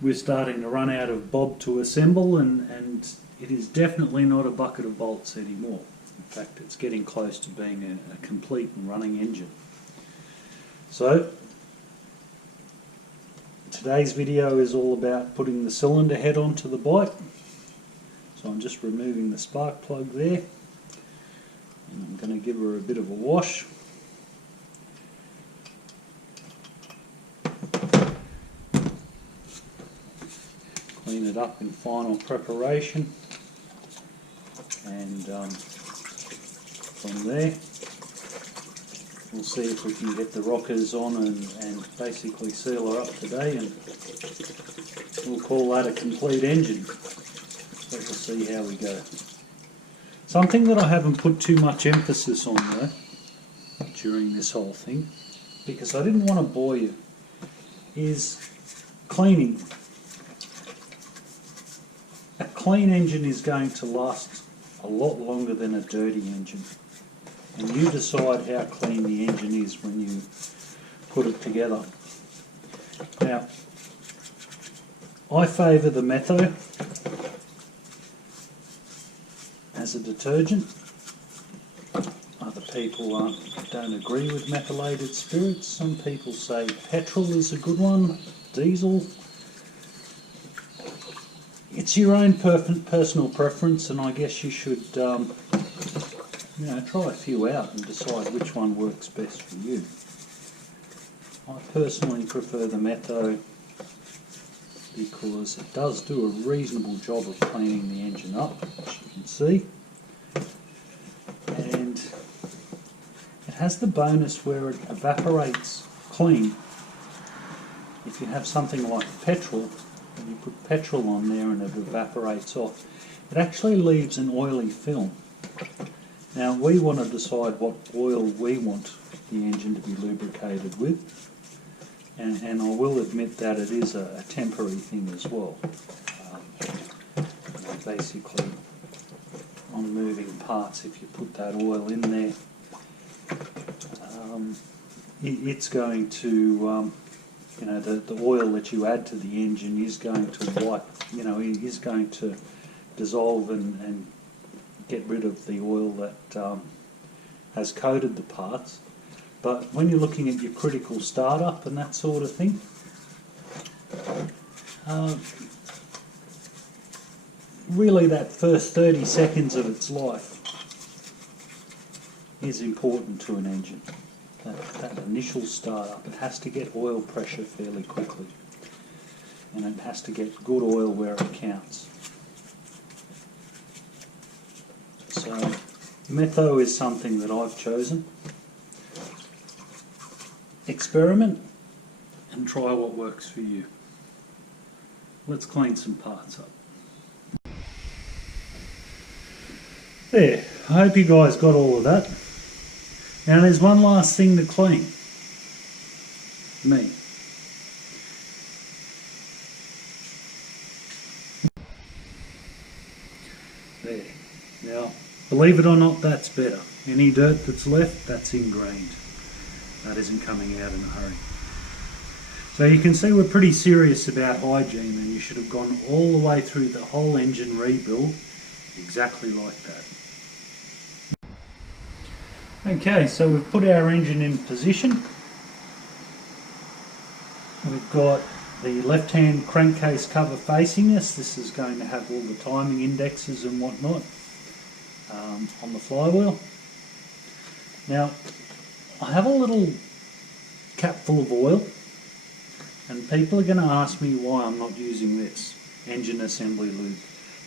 we're starting to run out of bob to assemble, and it is definitely not a bucket of bolts anymore. In fact, it's getting close to being a complete and running engine. So today's video is all about putting the cylinder head onto the bike. So I'm just removing the spark plug there, and I'm going to give her a bit of a wash. Clean it up in final preparation, and from there we'll see if we can get the rockers on and basically seal her up today, and we'll call that a complete engine. So we'll see how we go. Something that I haven't put too much emphasis on though during this whole thing, because I didn't want to bore you, is cleaning. A clean engine is going to last a lot longer than a dirty engine, and you decide how clean the engine is when you put it together. Now, I favour the Metho as a detergent. Other people don't agree with methylated spirits. Some people say petrol is a good one, diesel. It's your own personal preference, and I guess you should try a few out and decide which one works best for you. I personally prefer the Metho because it does do a reasonable job of cleaning the engine up, as you can see, and it has the bonus where it evaporates clean. If you have something like petrol, when you put petrol on there and it evaporates off, it actually leaves an oily film. Now we want to decide what oil we want the engine to be lubricated with, and I will admit that it is a temporary thing as well. Basically, on moving parts, if you put that oil in there, it's going to the oil that you add to the engine is going to is going to dissolve and get rid of the oil that has coated the parts. But when you're looking at your critical startup and that sort of thing, really that first 30 seconds of its life is important to an engine. That initial startup, it has to get oil pressure fairly quickly, and it has to get good oil where it counts. So Metho is something that I've chosen. Experiment and try what works for you. Let's clean some parts up. There, I hope you guys got all of that. Now there's one last thing to clean. Me. There. Now, believe it or not, that's better. Any dirt that's left, that's ingrained. That isn't coming out in a hurry. So you can see we're pretty serious about hygiene, and you should have gone all the way through the whole engine rebuild exactly like that. Okay, so we've put our engine in position. We've got the left-hand crankcase cover facing us. This is going to have all the timing indexes and whatnot on the flywheel. Now, I have a little cap full of oil, and people are going to ask me why I'm not using this engine assembly lube.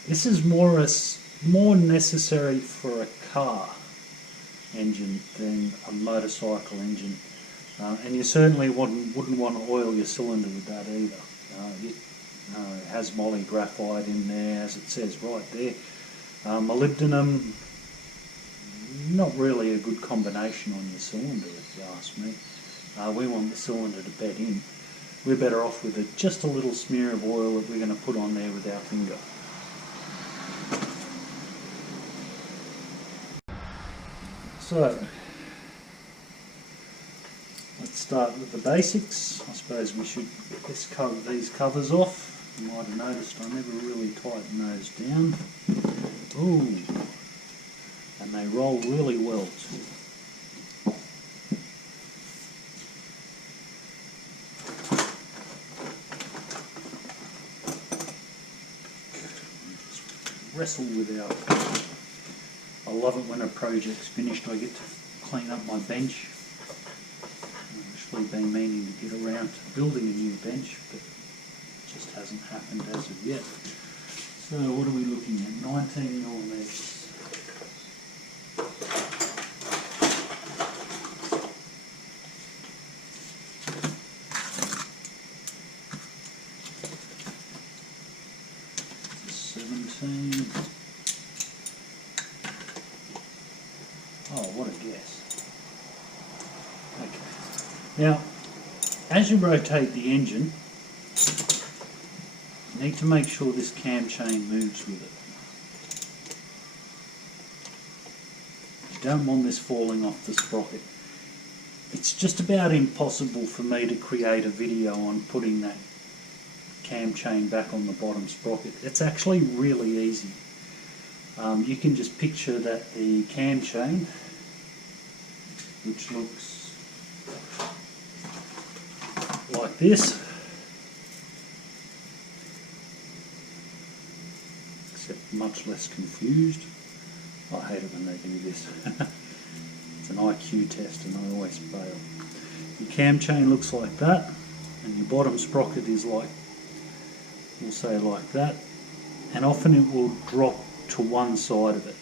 This is more necessary for a car engine than a motorcycle engine, and you certainly wouldn't want to oil your cylinder with that either. It has moly graphite in there, as it says right there. Molybdenum, not really a good combination on your cylinder if you ask me. We want the cylinder to bed in. We're better off with just a little smear of oil that we're going to put on there with our finger. So, let's start with the basics. I suppose we should get these covers off. You might have noticed I never really tighten those down. Ooh, and they roll really well too. Wrestle with our... I love it when a project's finished. I get to clean up my bench. I've actually been meaning to get around to building a new bench, but it just hasn't happened as of yet. So what are we looking at? 19mm. Oh, what a guess. Okay. Now, as you rotate the engine, you need to make sure this cam chain moves with it. You don't want this falling off the sprocket. It's just about impossible for me to create a video on putting that cam chain back on the bottom sprocket. It's actually really easy. You can just picture that the cam chain, which looks like this, except much less confused. I hate it when they do this. It's an IQ test and I always fail. Your cam chain looks like that, and your bottom sprocket is like, we'll say like that, and often it will drop to one side of it.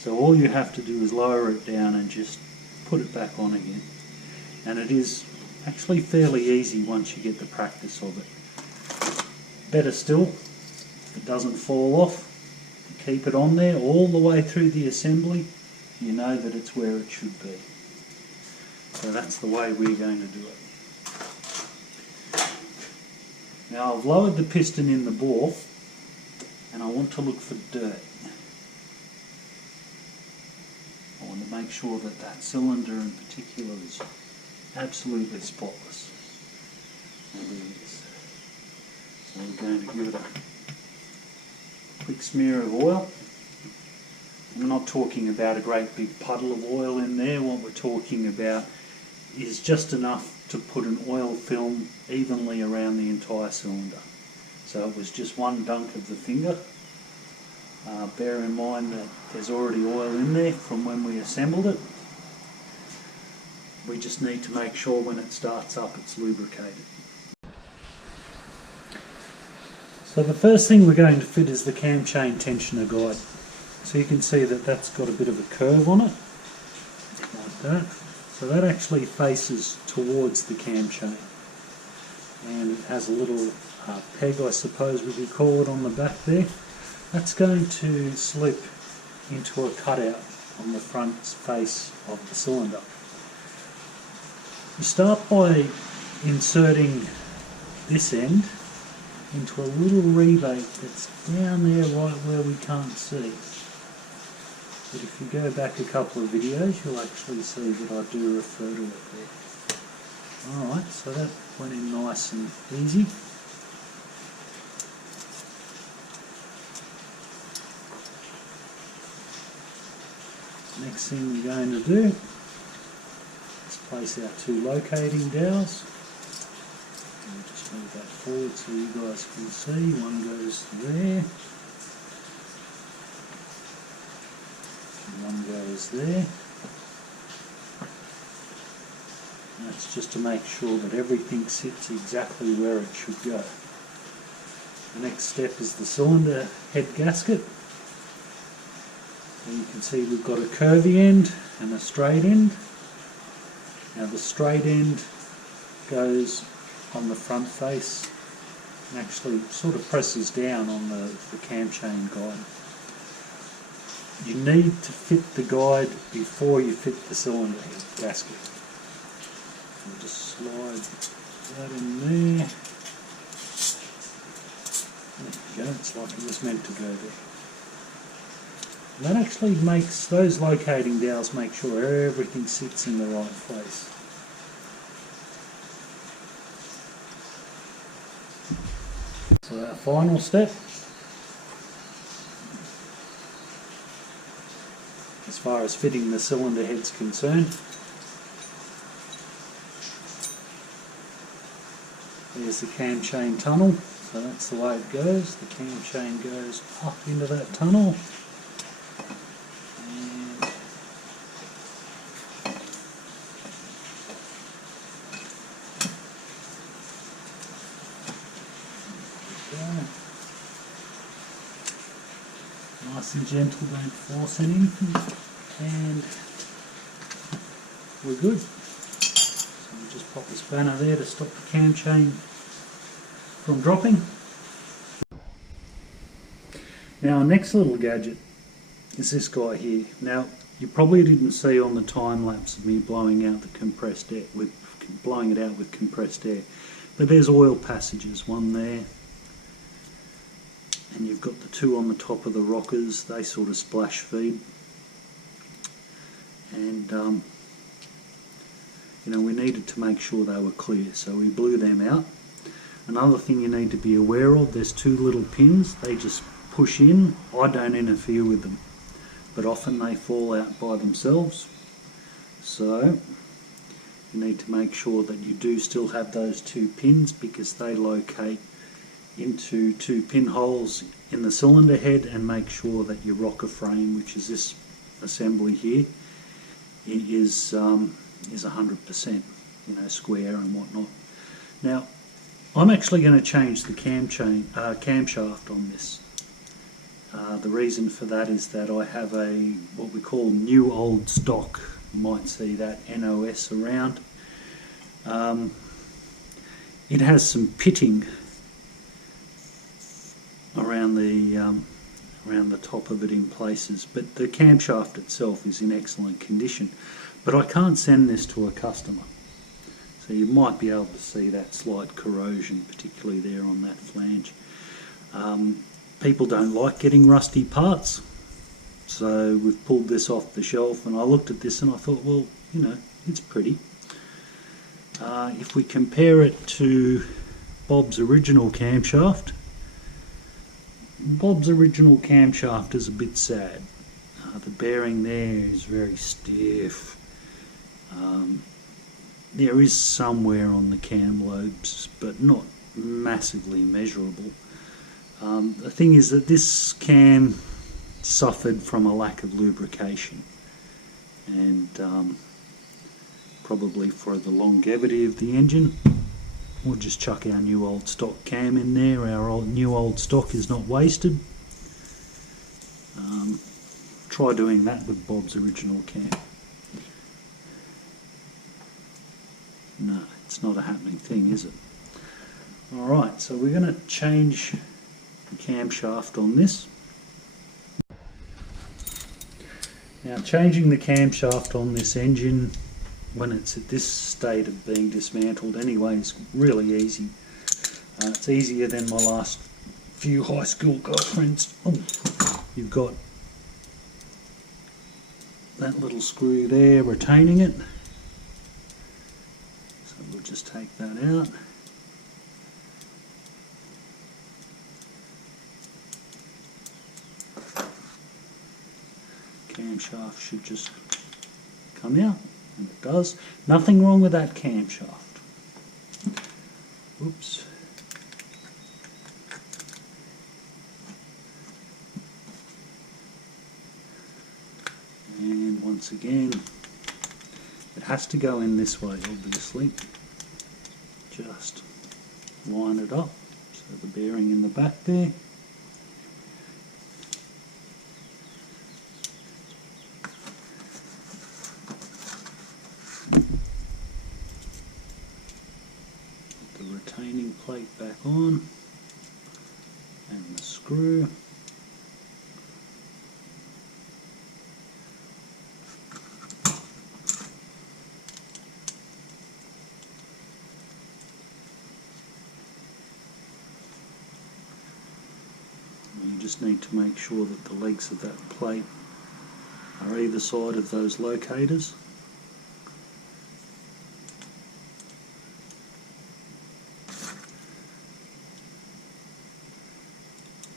So all you have to do is lower it down and just put it back on again. And it is actually fairly easy once you get the practice of it. Better still, if it doesn't fall off, keep it on there all the way through the assembly. You know that it's where it should be. So that's the way we're going to do it. Now I've lowered the piston in the bore and I want to look for dirt. I want to make sure that that cylinder in particular is absolutely spotless. There it is. So we're going to give it a quick smear of oil. We're not talking about a great big puddle of oil in there. What we're talking about is just enough to put an oil film evenly around the entire cylinder. So it was just one dunk of the finger. Bear in mind that there's already oil in there from when we assembled it. We just need to make sure when it starts up it's lubricated. So the first thing we're going to fit is the cam chain tensioner guide. So you can see that that's got a bit of a curve on it, like that. So that actually faces towards the cam chain. And it has a little peg, I suppose we could call it, on the back there. That's going to slip into a cutout on the front face of the cylinder. You start by inserting this end into a little rebate that's down there right where we can't see. But if you go back a couple of videos, you'll actually see that I do refer to it there. Alright, so that went in nice and easy. Next thing we're going to do is place our two locating dowels. We'll just move that forward so you guys can see. One goes there. One goes there. And that's just to make sure that everything sits exactly where it should go. The next step is the cylinder head gasket. And you can see we've got a curvy end and a straight end. Now the straight end goes on the front face and actually sort of presses down on the cam chain guide. You need to fit the guide before you fit the cylinder head gasket. We'll just slide that in there. There you go, it's like it was meant to go there. And that actually makes those locating dowels make sure everything sits in the right place. So our final step, as far as fitting the cylinder head's concerned. There's the cam chain tunnel, so that's the way it goes. The cam chain goes up into that tunnel. And nice and gentle, don't force anything, and we're good. So we'll just pop the spanner there to stop the cam chain from dropping. Now our next little gadget is this guy here. Now you probably didn't see on the time lapse of me blowing out the compressed air blowing it out with compressed air, but there's oil passages, one there, and you've got the two on the top of the rockers. They sort of splash feed, and you know, we needed to make sure they were clear, so we blew them out. Another thing you need to be aware of, there's two little pins, they just push in. I don't interfere with them, but often they fall out by themselves, so you need to make sure that you do still have those two pins, because they locate into two pinholes in the cylinder head, and make sure that your rocker frame, which is this assembly here, is 100%, you know, square and whatnot. Now I'm actually going to change the camshaft on this. The reason for that is that I have a what we call new old stock. You might see that NOS around. It has some pitting around the top of it in places, but the camshaft itself is in excellent condition. But I can't send this to a customer, so you might be able to see that slight corrosion, particularly there on that flange. People don't like getting rusty parts, so we've pulled this off the shelf, and I looked at this and I thought, well, you know, it's pretty. If we compare it to Bob's original camshaft, Bob's original camshaft is a bit sad. The bearing there is very stiff. There is some wear on the cam lobes, but not massively measurable. The thing is that this cam suffered from a lack of lubrication, and probably for the longevity of the engine, we'll just chuck our new old stock cam in there. Our new old stock is not wasted. Try doing that with Bob's original cam. No, it's not a happening thing, is it? Alright, so we're going to change the camshaft on this. Now, changing the camshaft on this engine when it's at this state of being dismantled anyway is really easy. It's easier than my last few high school girlfriends. Oh, you've got that little screw there retaining it. So we'll just take that out. Camshaft should just come out, and it does. Nothing wrong with that camshaft. Oops. And once again, it has to go in this way, obviously. Just line it up, so the bearing in the back there. Put the retaining plate back on, and the screw. You just need to make sure that the legs of that plate are either side of those locators.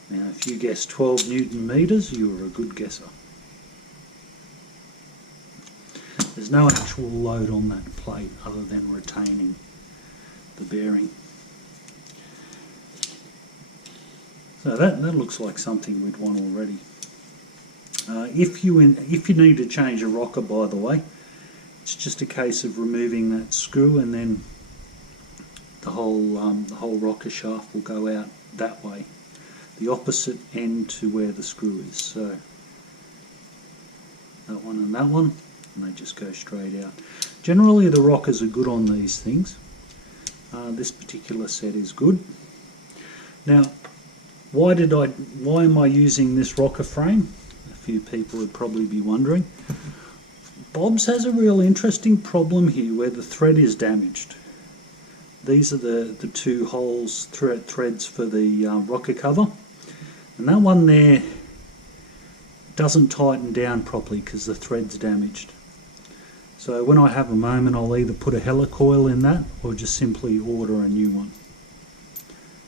Now if you guess 12 Newton meters, you are a good guesser. There's no actual load on that plate other than retaining the bearing. So that looks like something we'd want already. If you need to change a rocker, by the way, it's just a case of removing that screw, and then the whole rocker shaft will go out that way, the opposite end to where the screw is. So that one and that one, and they just go straight out. Generally the rockers are good on these things. This particular set is good. Now why am I using this rocker frame? A few people would probably be wondering. Bob's has a real interesting problem here where the thread is damaged. These are the two holes, threads for the rocker cover, and that one there doesn't tighten down properly because the thread's damaged. So when I have a moment, I'll either put a helicoil in that or just simply order a new one.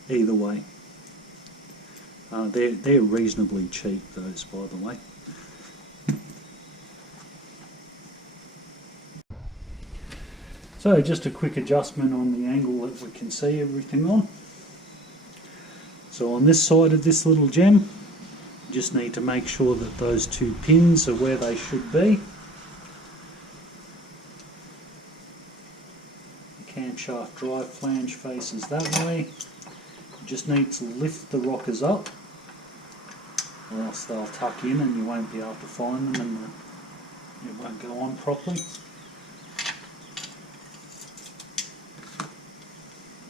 Either way. They're reasonably cheap, those, by the way. So just a quick adjustment on the angle that we can see everything on. So on this side of this little gem, you just need to make sure that those two pins are where they should be. The camshaft drive flange faces that way. You just need to lift the rockers up, or else they'll tuck in and you won't be able to find them and it won't go on properly.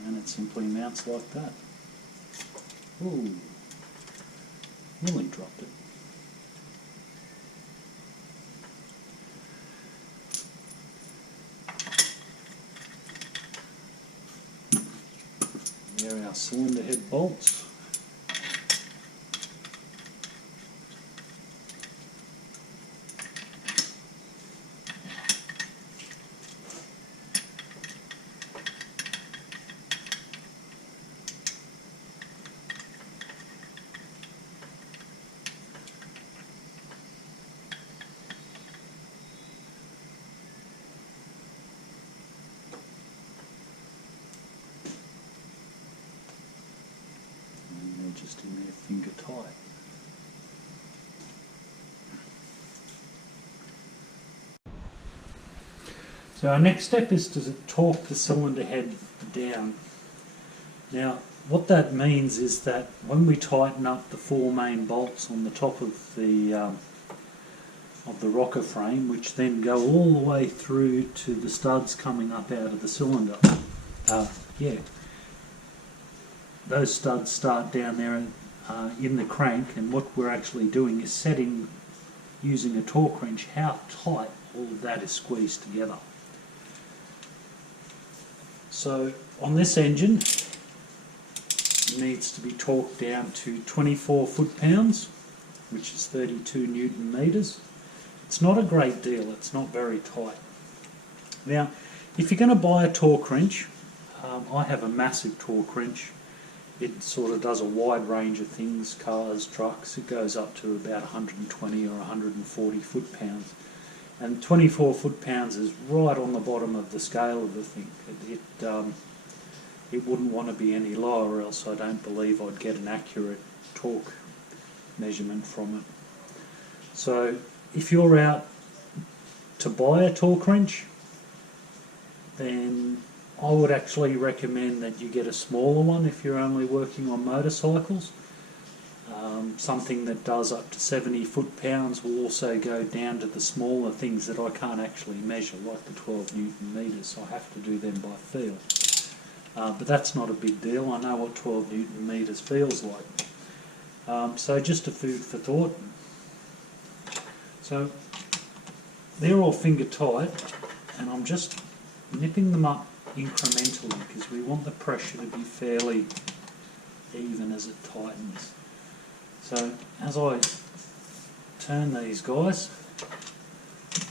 And it simply mounts like that. Ooh, nearly dropped it. There are our cylinder head bolts. Just in there finger tight. So our next step is to torque the cylinder head down. Now what that means is that when we tighten up the four main bolts on the top of the rocker frame, which then go all the way through to the studs coming up out of the cylinder, those studs start down there in the crank, and what we're actually doing is setting, using a torque wrench, how tight all of that is squeezed together. So on this engine it needs to be torqued down to 24 foot-pounds, which is 32 Newton meters. It's not a great deal, it's not very tight. Now if you're going to buy a torque wrench, I have a massive torque wrench. It sort of does a wide range of things, cars, trucks. It goes up to about 120 or 140 foot-pounds. And 24 foot-pounds is right on the bottom of the scale of the thing. It wouldn't want to be any lower, or else I don't believe I'd get an accurate torque measurement from it. So if you're out to buy a torque wrench, then I would actually recommend that you get a smaller one if you're only working on motorcycles. Something that does up to 70 foot-pounds will also go down to the smaller things that I can't actually measure, like the 12 Newton meters. So I have to do them by feel. But that's not a big deal. I know what 12 Newton meters feels like. So just a food for thought. So they're all finger tight, and I'm just nipping them up incrementally because we want the pressure to be fairly even as it tightens. So as I turn these guys,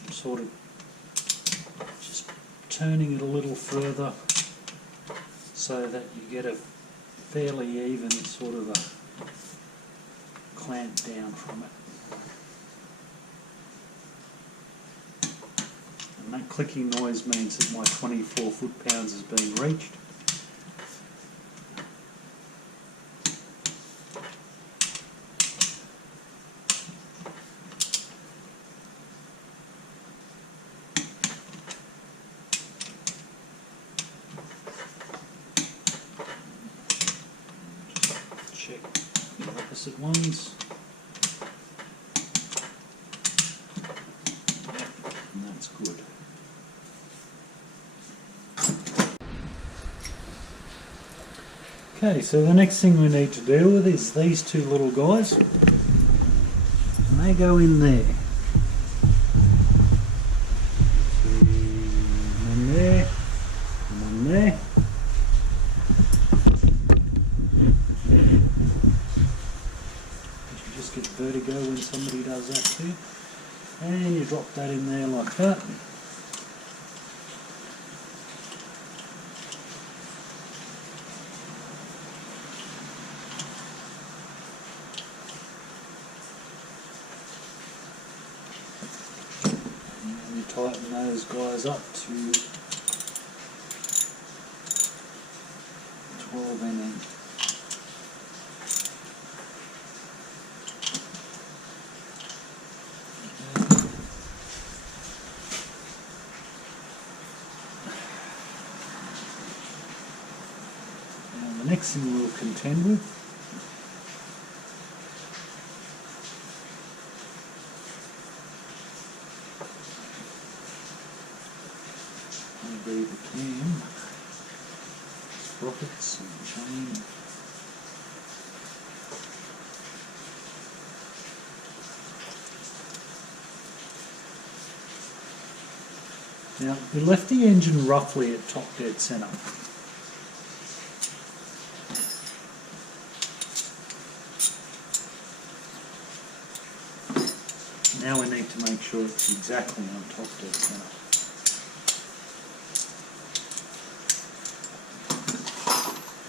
I'm sort of just turning it a little further so that you get a fairly even sort of clamped down from it. And that clicking noise means that my 24 foot-pounds has been reached. Check the opposite ones. And that's good. Okay, so the next thing we need to deal with is these two little guys. And they go in there. And then there, and then there. You just get vertigo when somebody does that too. And you drop that in there like that. And you tighten those guys up to 12 mm. The next thing we'll contend with will be the cam, sprockets and chain. Now we left the engine roughly at top dead centre. Now we need to make sure it's exactly on top dead centre.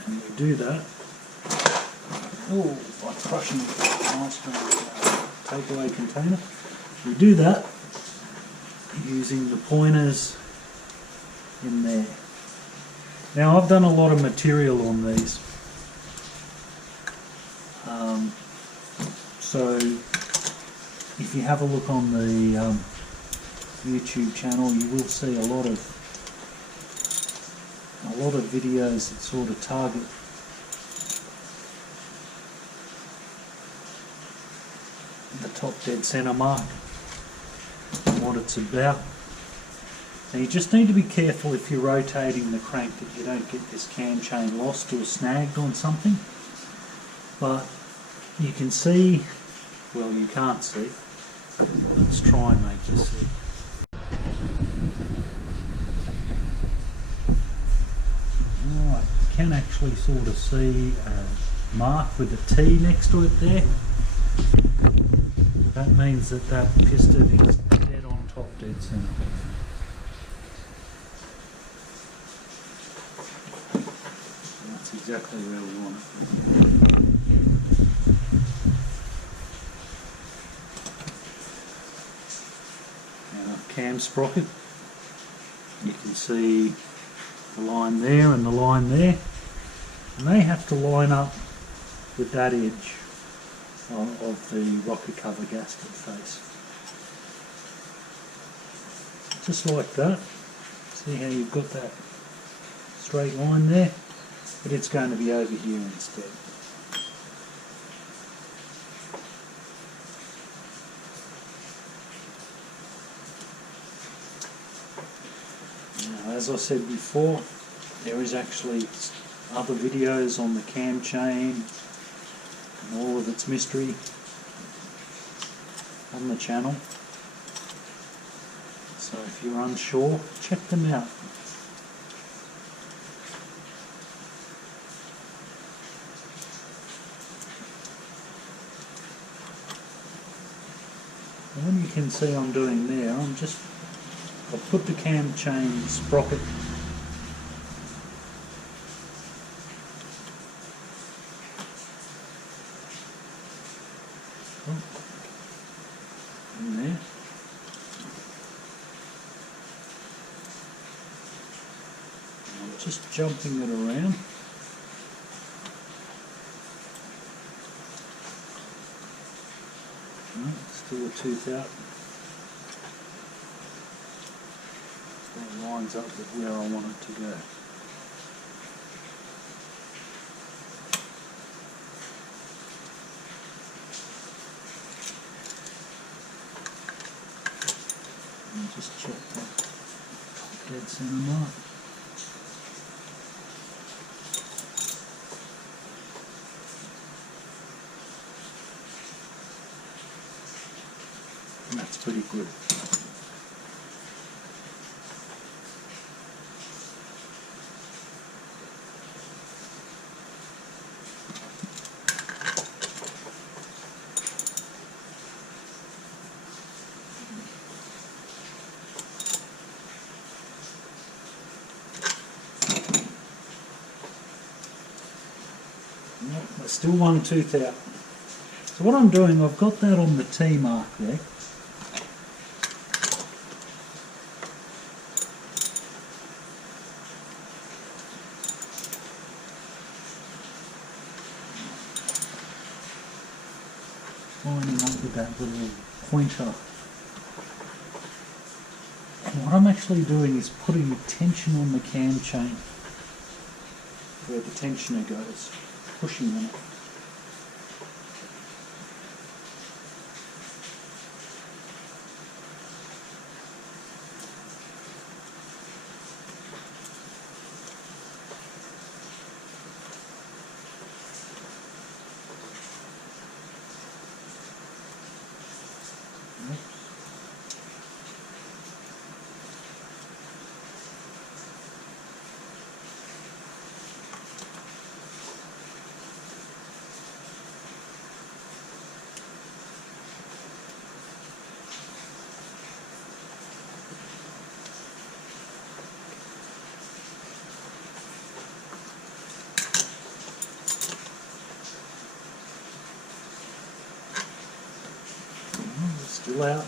And we do that by crushing the ice cream takeaway container. We do that using the pointers in there. Now I've done a lot of material on these. So if you have a look on the YouTube channel, you will see a lot of videos that sort of target the top dead centre mark and what it's about. Now you just need to be careful if you're rotating the crank that you don't get this cam chain lost or snagged on something. But you can see, well, you can't see. Let's try and make you see. Alright, you can actually sort of see a mark with a T next to it there. That means that that piston is dead on top, dead centre. That's exactly where we want it. Cam sprocket, you can see the line there and the line there, and they have to line up with that edge of the rocker cover gasket face, just like that. See how you've got that straight line there, but it's going to be over here instead. As I said before, there is actually other videos on the cam chain and all of its mystery on the channel. So if you're unsure, check them out. And what you can see I'm doing there, I've put the cam chain sprocket in there. And I'm just jumping it around. No, still a tooth out. That lines up with where I want it to go. And just check that dead center mark. And that's pretty good. There's still one tooth out. So what I'm doing, I've got that on the T mark there. Lining up with that little pointer. And what I'm actually doing is putting tension on the cam chain where the tensioner goes, pushing on it. Still out.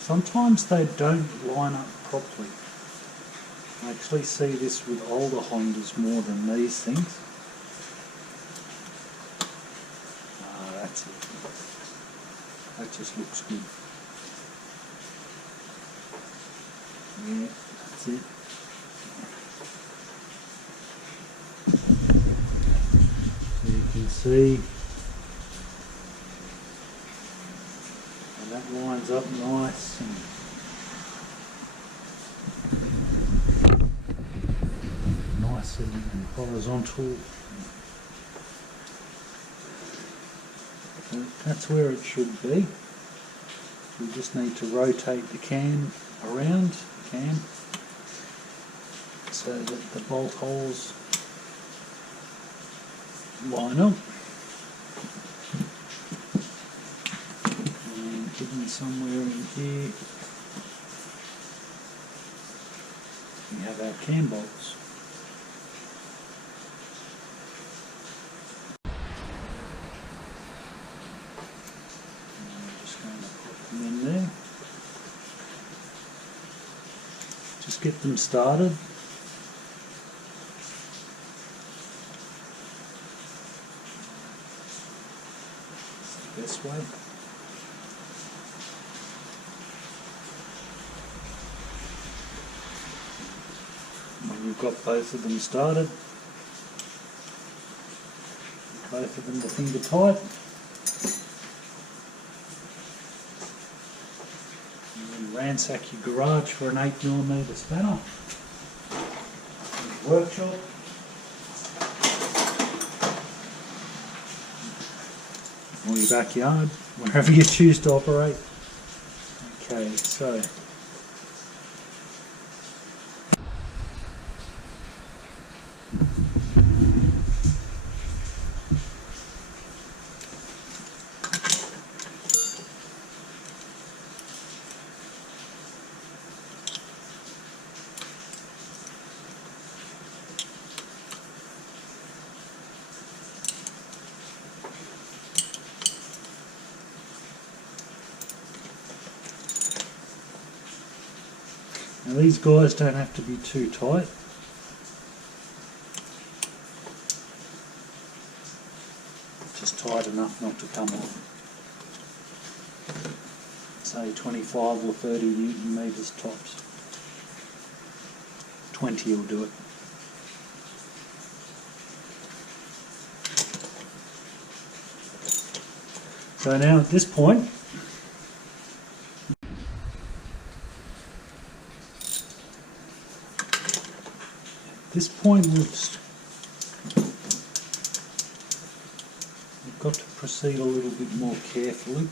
Sometimes they don't line up properly. I actually see this with older Hondas more than these things. That's it. That just looks good. Yeah, that's it. So you can see that lines up nice and nice and horizontal. So that's where it should be. We just need to rotate the cam around so that the bolt holes line up. Hidden somewhere in here, we have our cam bolts. And I'm just going to put them in there. Just get them started. It's the best way. We've got both of them started, both of them are finger tight, and then ransack your garage for an 8mm spanner, workshop, or your backyard, wherever you choose to operate. Okay, so these guys don't have to be too tight. Just tight enough not to come off. Say 25 or 30 Newton meters tops. 20 will do it. So now at this point, we've got to proceed a little bit more carefully.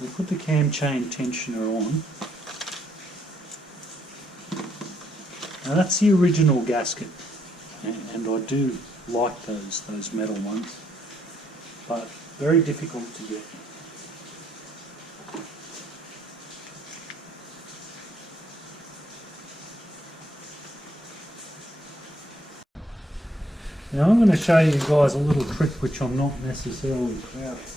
We'll put the cam chain tensioner on. Now that's the original gasket, and I do like those metal ones, but very difficult to get. Now I'm going to show you guys a little trick which I'm not necessarily proud of.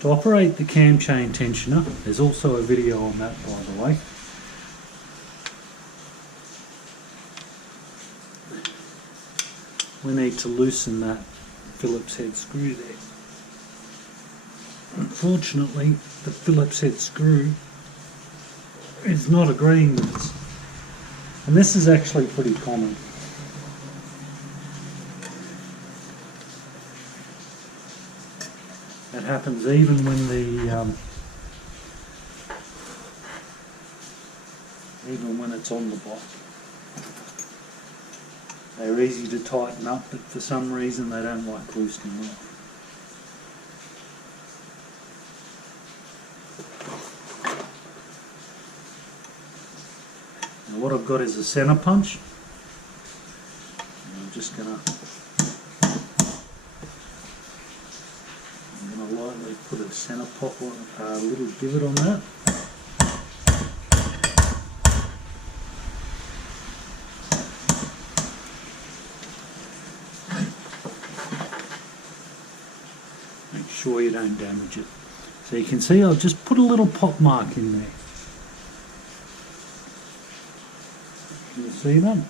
To operate the cam chain tensioner, there's also a video on that, by the way. We need to loosen that Phillips head screw there. Unfortunately, the Phillips head screw is not agreeing with us. And this is actually pretty common. It happens even when it's on the block. They're easy to tighten up, but for some reason they don't like loosening off. Now what I've got is a centre punch. And I'm going to lightly put a centre pop on a little divot on that. Make sure you don't damage it. So you can see I've just put a little pop mark in there. You see that? And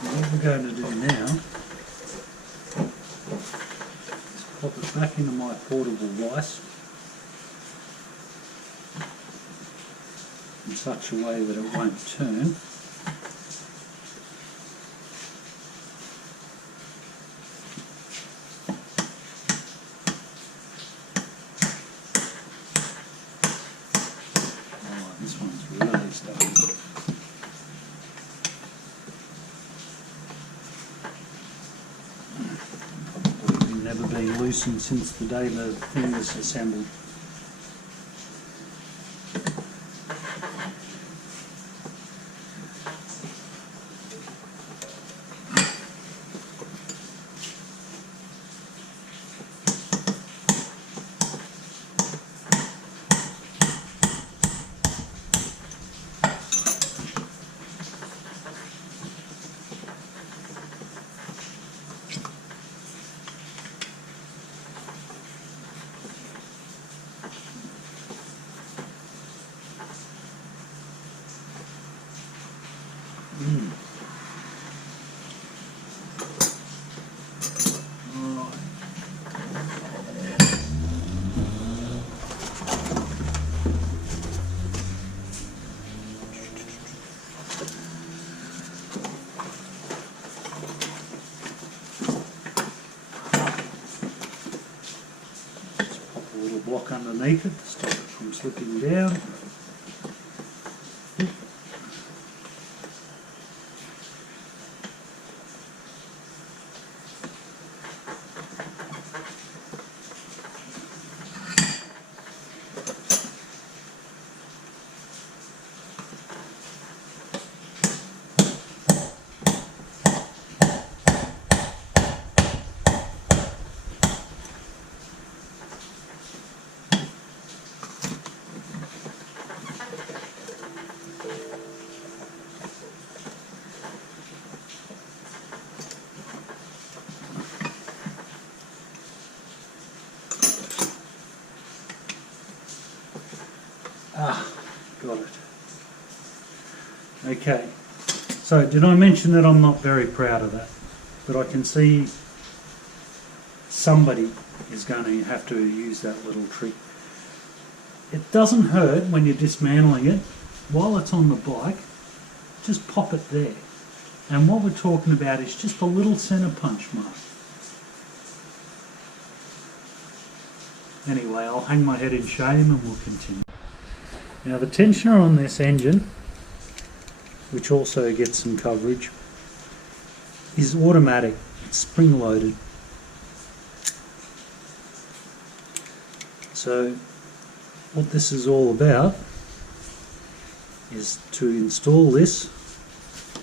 what we're going to do now is pop it back into my portable vise in such a way that it won't turn. Never been loosened since the day the thing was assembled. Block underneath it to stop it from slipping down. Okay, so did I mention that I'm not very proud of that? But I can see somebody is going to have to use that little trick. It doesn't hurt when you're dismantling it. While it's on the bike, just pop it there. And what we're talking about is just a little centre punch mark. Anyway, I'll hang my head in shame and we'll continue. Now the tensioner on this engine, which also gets some coverage, is automatic. It's spring loaded. So what this is all about is to install this,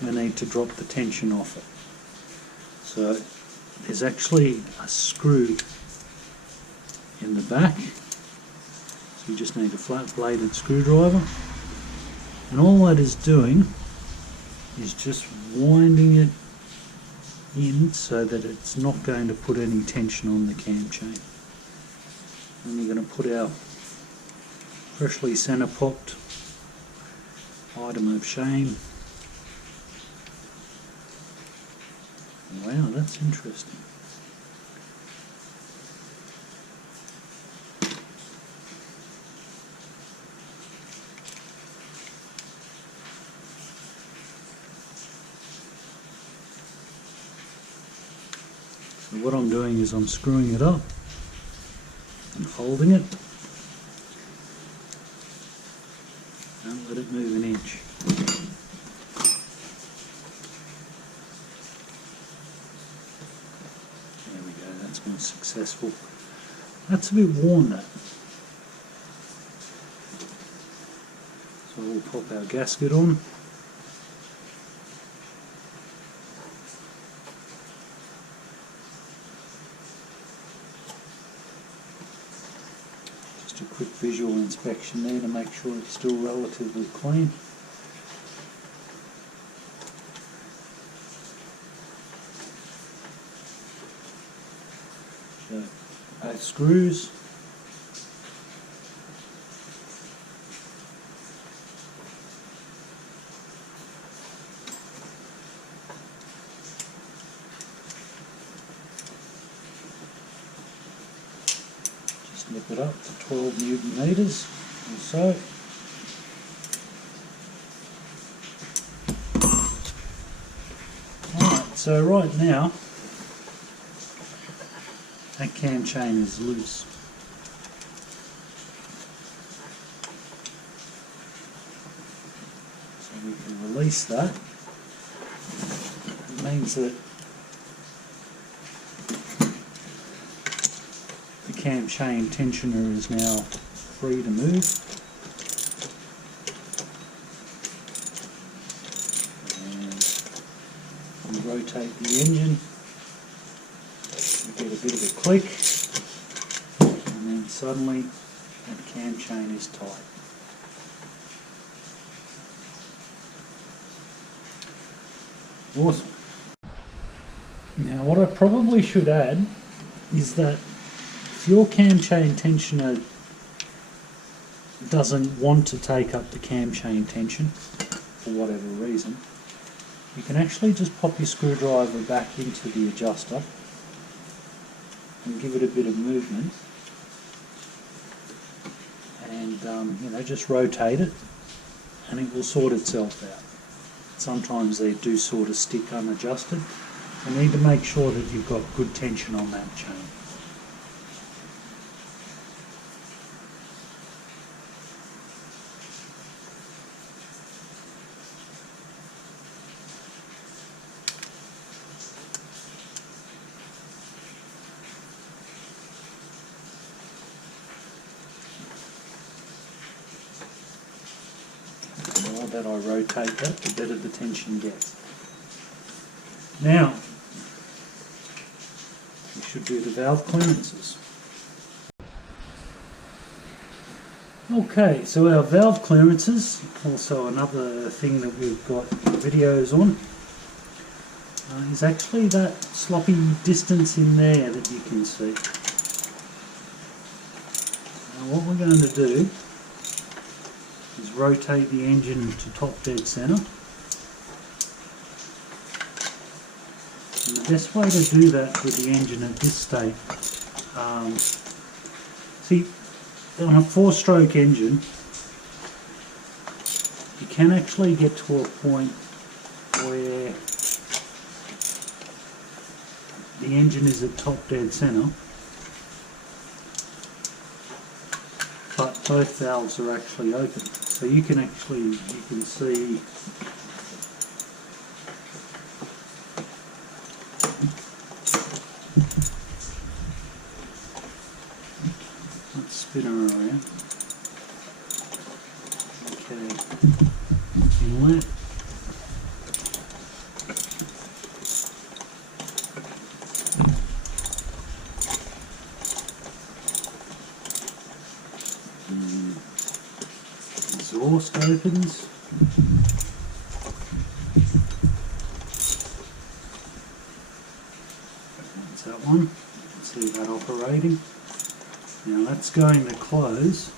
we need to drop the tension off it. So there's actually a screw in the back, so you just need a flat bladed screwdriver, and all that is doing is just winding it in so that it's not going to put any tension on the cam chain. And we're going to put our freshly centre popped item of shame. Wow, that's interesting. So what I'm doing is I'm screwing it up and holding it. Don't let it move an inch. There we go, that's more successful. That's a bit worn, that. So we'll pop our gasket on. Just a quick visual inspection there to make sure it's still relatively clean. So, 8 screws. Just nip it up to 12 Newton meters or so. Alright, so right now that cam chain is loose. So we can release that. It means that the cam chain tensioner is now free to move. And we rotate the engine. Get a bit of a click, and then suddenly that cam chain is tight. Awesome. Now what I probably should add is that if your cam chain tensioner doesn't want to take up the cam chain tension for whatever reason, you can actually just pop your screwdriver back into the adjuster and give it a bit of movement, and you know, just rotate it and it will sort itself out. Sometimes they do sort of stick unadjusted. You need to make sure that you've got good tension on that chain. The more that I rotate that, the better the tension gets. Now, we should do the valve clearances. Okay, so our valve clearances, also another thing that we've got videos on, is actually that sloppy distance in there that you can see. Now what we're going to do is rotate the engine to top dead centre, And the best way to do that with the engine at this state, see, on a 4-stroke engine, you can actually get to a point where the engine is at top dead centre, but both valves are actually open. So you can see let's spin her around. Okay, inlet. Exhaust opens. That's that one. You can see that operating. Now that's going to close,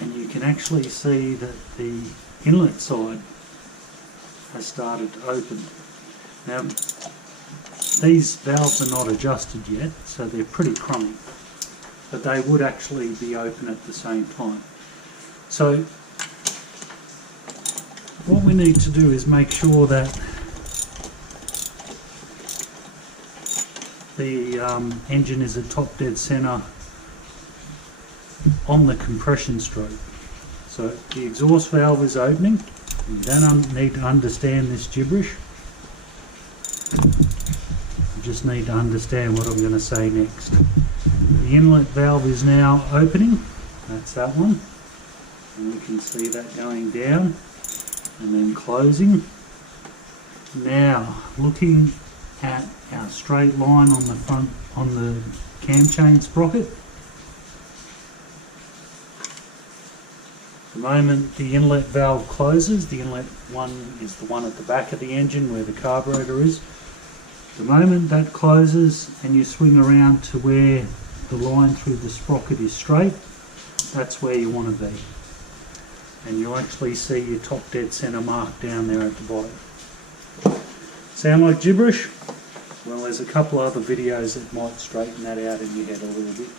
and you can actually see that the inlet side has started to open. Now these valves are not adjusted yet, so they're pretty crummy, but they would actually be open at the same time. So what we need to do is make sure that the engine is at top dead centre on the compression stroke. So the exhaust valve is opening. You don't need to understand this gibberish. You just need to understand what I'm going to say next. The inlet valve is now opening. That's that one. And we can see that going down and then closing. Now looking at our straight line on the front, on the cam chain sprocket. The moment the inlet valve closes, the inlet one is the one at the back of the engine where the carburetor is. The moment that closes and you swing around to where the line through the sprocket is straight, that's where you want to be. And you'll actually see your top dead centre mark down there at the bottom. Sound like gibberish? Well, there's a couple other videos that might straighten that out in your head a little bit.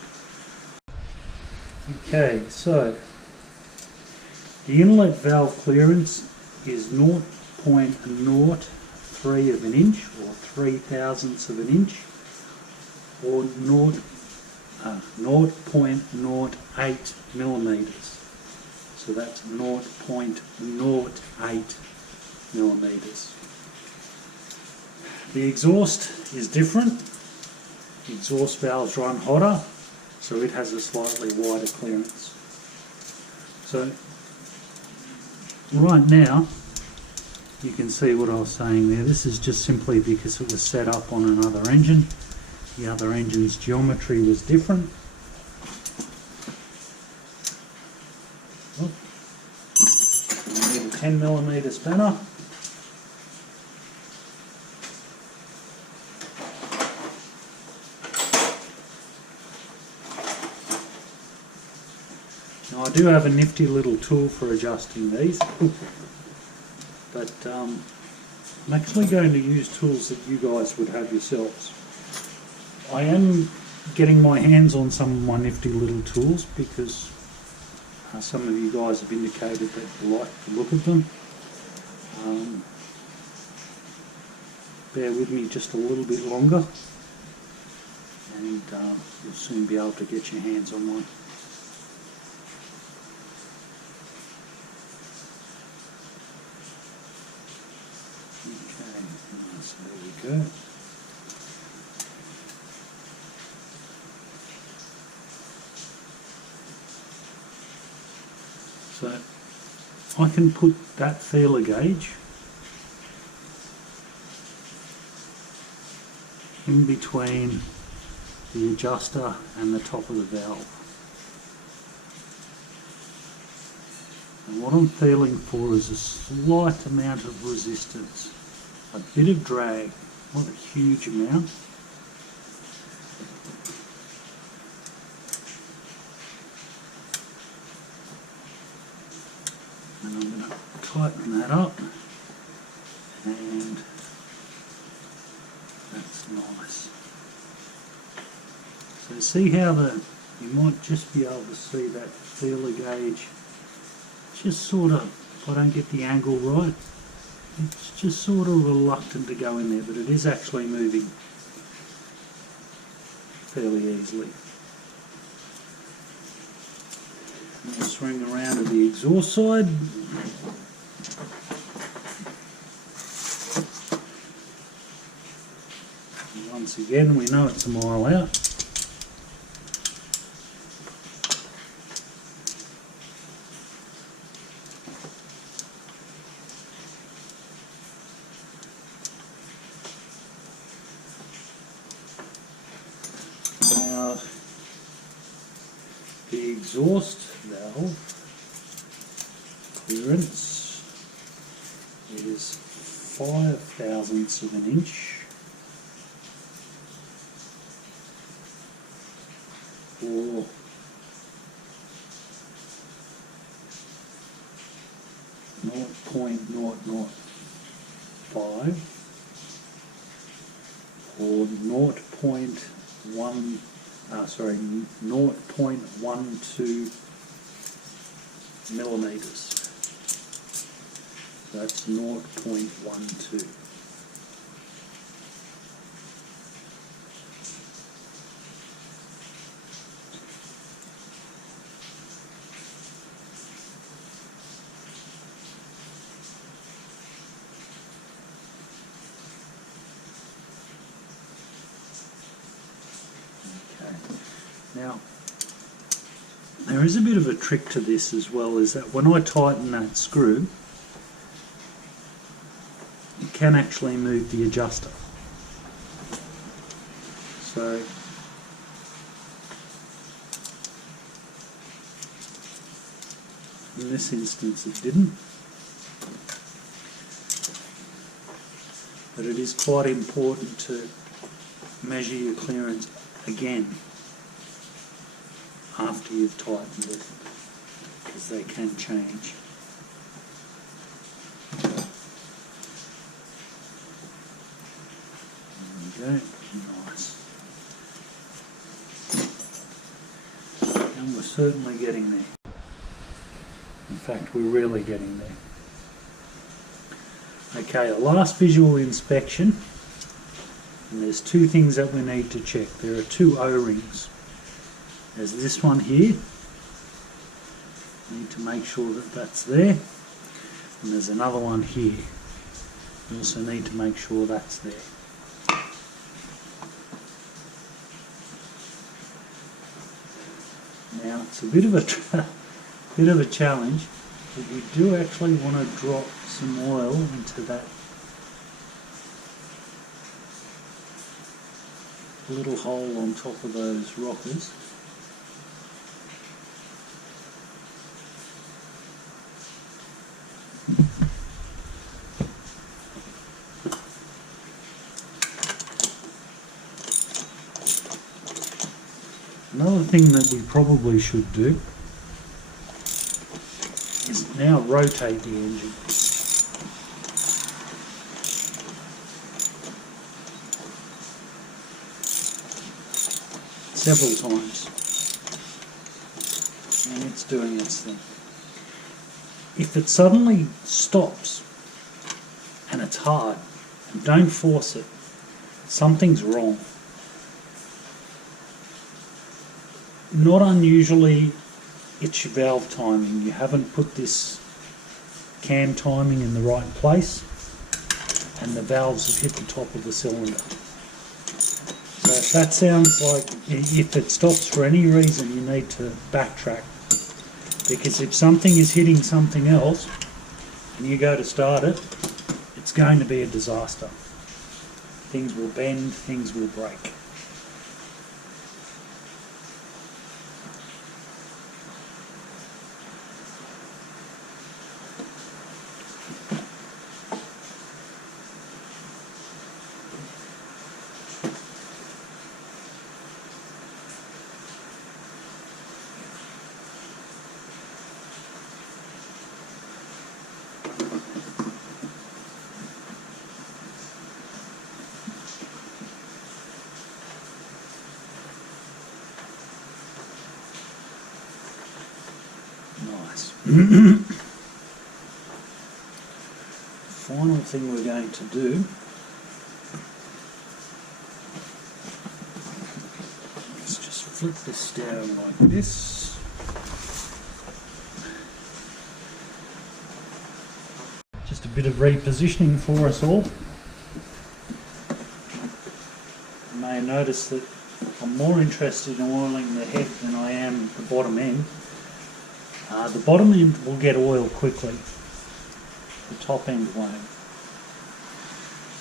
Okay, so the inlet valve clearance is 0.03 of an inch, or 0.03 of an inch, or 0.08 millimetres. So that's 0.08 millimetres. The exhaust is different. The exhaust valves run hotter, so it has a slightly wider clearance. So right now, you can see what I was saying there. This is just simply because it was set up on another engine. The other engine's geometry was different. I need a 10mm spanner. Now I do have a nifty little tool for adjusting these, but I'm actually going to use tools that you guys would have yourselves. I am getting my hands on some of my nifty little tools because some of you guys have indicated that you like the look of them. Bear with me just a little bit longer and you'll soon be able to get your hands on one. Okay, so there we go. So I can put that feeler gauge in between the adjuster and the top of the valve. And what I'm feeling for is a slight amount of resistance, a bit of drag, not a huge amount. And I'm going to tighten that up and nice. So see how you might just be able to see that feeler gauge, just sort of, if I don't get the angle right, it's just sort of reluctant to go in there, but it is actually moving fairly easily. We'll swing around to the exhaust side. And once again, we know it's a mile out. Now, the exhaust valve clearance is 5/1000ths of an inch, or 0.005 or 0.12 millimeters. So that's 0.12. Now, there is a bit of a trick to this as well, is that when I tighten that screw, you can actually move the adjuster. So, in this instance it didn't, but it is quite important to measure your clearance again after you've tightened it, because they can change. There we go, nice. And we're certainly getting there. In fact, we're really getting there. Okay, a last visual inspection, and there's two things that we need to check. There are two O-rings. There's this one here, need to make sure that that's there, and there's another one here. We also need to make sure that's there. Now it's a bit of a challenge, but we do actually want to drop some oil into that little hole on top of those rockers. Another thing that we probably should do is now rotate the engine. Several times, and it's doing its thing. If it suddenly stops and it's hard, and don't force it, something's wrong. Not unusually, it's your valve timing. You haven't put this cam timing in the right place, and the valves have hit the top of the cylinder. So if that sounds like, if it stops for any reason, you need to backtrack, because if something is hitting something else and you go to start it, it's going to be a disaster. Things will bend, things will break. Final thing we're going to do is just flip this down like this. Just a bit of repositioning for us all. You may notice that I'm more interested in oiling the head than I am the bottom end. The bottom end will get oiled quickly, the top end won't.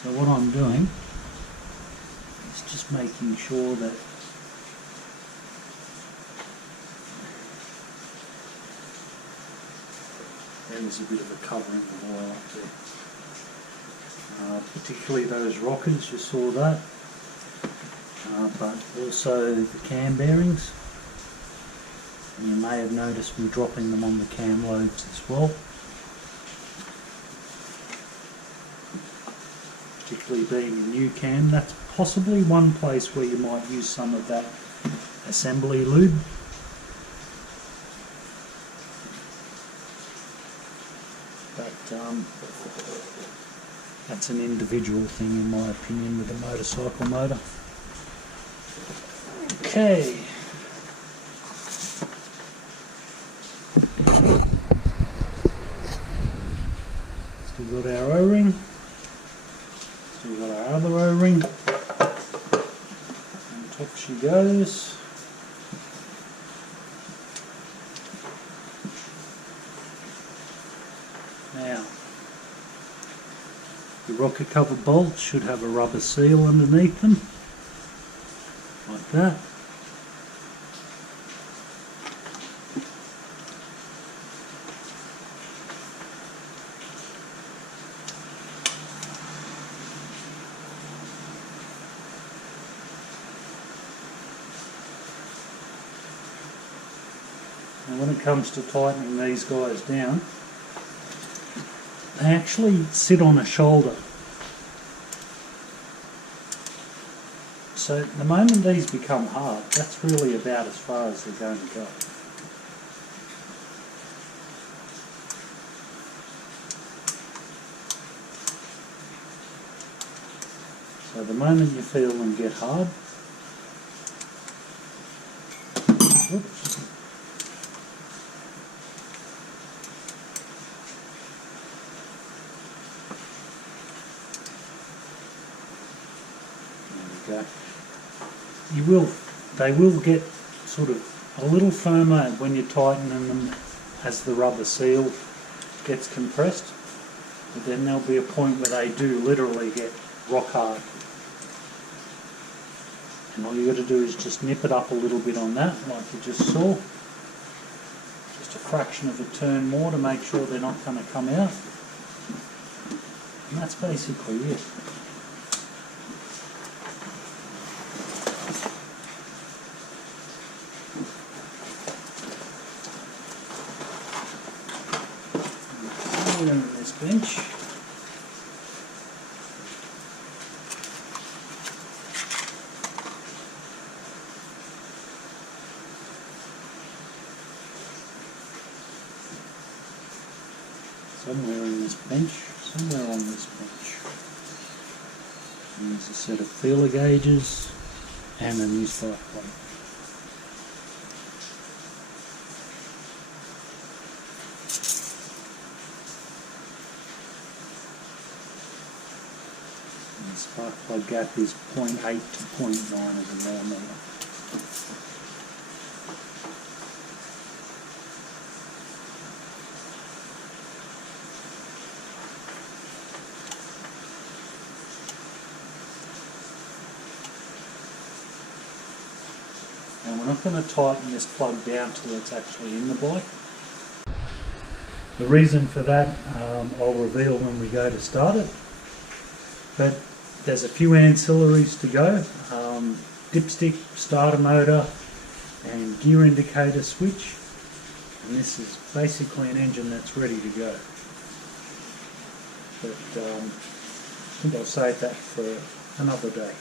So what I'm doing is just making sure that there is a bit of a covering of oil up there. Particularly those rockers, you saw that, but also the cam bearings. And you may have noticed me dropping them on the cam lobes as well. Particularly being a new cam, that's possibly one place where you might use some of that assembly lube. But that's an individual thing in my opinion with a motorcycle motor. Okay. Still got our O-ring. Still got our other O-ring. On top she goes. Now, your rocker cover bolts should have a rubber seal underneath them, like that. And when it comes to tightening these guys down, they actually sit on a shoulder. So the moment these become hard, that's really about as far as they're going to go. So the moment you feel them get hard, whoops, they will get sort of a little firmer when you're tightening them as the rubber seal gets compressed, but then there'll be a point where they do literally get rock hard. And all you got to do is just nip it up a little bit on that, like you just saw. Just a fraction of a turn more to make sure they're not going to come out. And that's basically it. On this bench. Somewhere on this bench, somewhere on this bench. And there's a set of feeler gauges and a new spark plug. The spark plug gap is 0.8 to 0.9 of a millimetre. And we're not going to tighten this plug down till it's actually in the bike. The reason for that I'll reveal when we go to start it. But there's a few ancillaries to go. Dipstick, starter motor and gear indicator switch. And this is basically an engine that's ready to go. But I think I'll save that for another day.